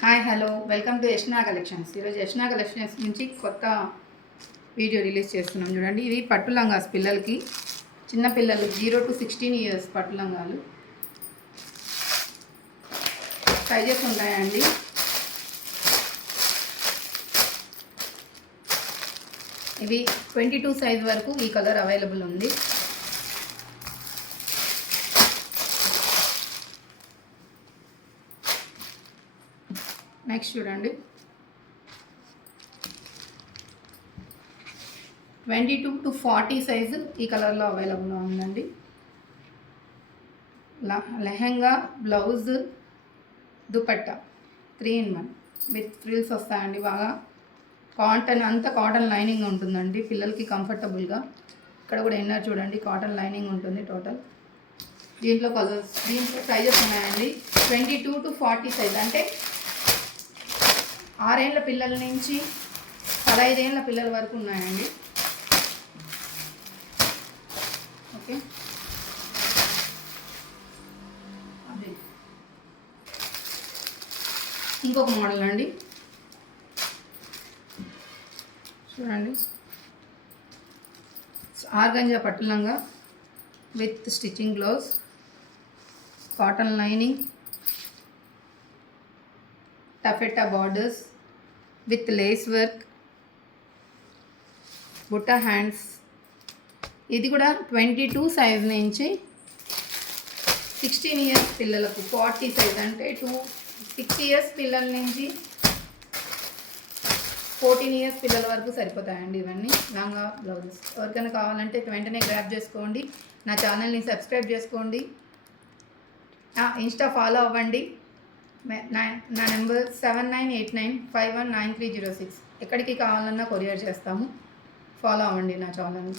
Hi hello welcome to Yashna collections. ఈరోజు Yashna collections నుంచి కొత్త వీడియో రిలీజ్ చేస్తున్నాం. చూడండి, ఇవి పట్టు లంగాస్ పిల్లలకి, చిన్నపిల్లలు 0 to 16 years పట్టు లంగాలు సైజెస్ ఉంటాయండి. ఇవి 22 సైజ్ వరకు ఈ కలర్ అవైలబుల్ ఉంది. నెక్స్ట్ చూడండి, 22 to 40 సైజు ఈ కలర్లో అవైలబుల్గా ఉందండి. Lehenga, blouse, dupatta 3 in 1 with frills వస్తాయండి. బాగా కాటన్, అంతా కాటన్ లైనింగ్ ఉంటుందండి పిల్లలకి కంఫర్టబుల్గా. ఇక్కడ కూడా ఇన్నర్ చూడండి, కాటన్ లైనింగ్ ఉంటుంది టోటల్. దీంట్లో కలర్స్, దీంట్లో సైజెస్ ఉన్నాయండి. 22 to 40 సైజ్ అంటే 6 ఏళ్ళ పిల్లల నుంచి 15 ఏళ్ళ పిల్లల వరకు ఉన్నాయండి. ఓకే, అదే ఇంకొక మోడల్ అండి. చూడండి, ఆర్గంజా పట్టులంగా with stitching gloves, cotton lining, taffeta borders with lace work, బుట్ట హ్యాండ్స్. ఇది కూడా 22 సైజ్ నుంచి 16 years పిల్లలకు, 40 సైజ్ అంటే 6 years పిల్లల నుంచి 14 years పిల్లల వరకు సరిపోతాయండి ఇవన్నీ లంగా బ్లౌజెస్. ఎవరికైనా కావాలంటే వెంటనే గ్రాప్ చేసుకోండి. నా ఛానల్ని సబ్స్క్రైబ్ చేసుకోండి, ఇన్స్టా ఫాలో అవ్వండి. నా నెంబర్ 7989519306. ఎక్కడికి కావాలన్నా కొరియర్ చేస్తాము. ఫాలో అవ్వండి నా ఛానల్ని.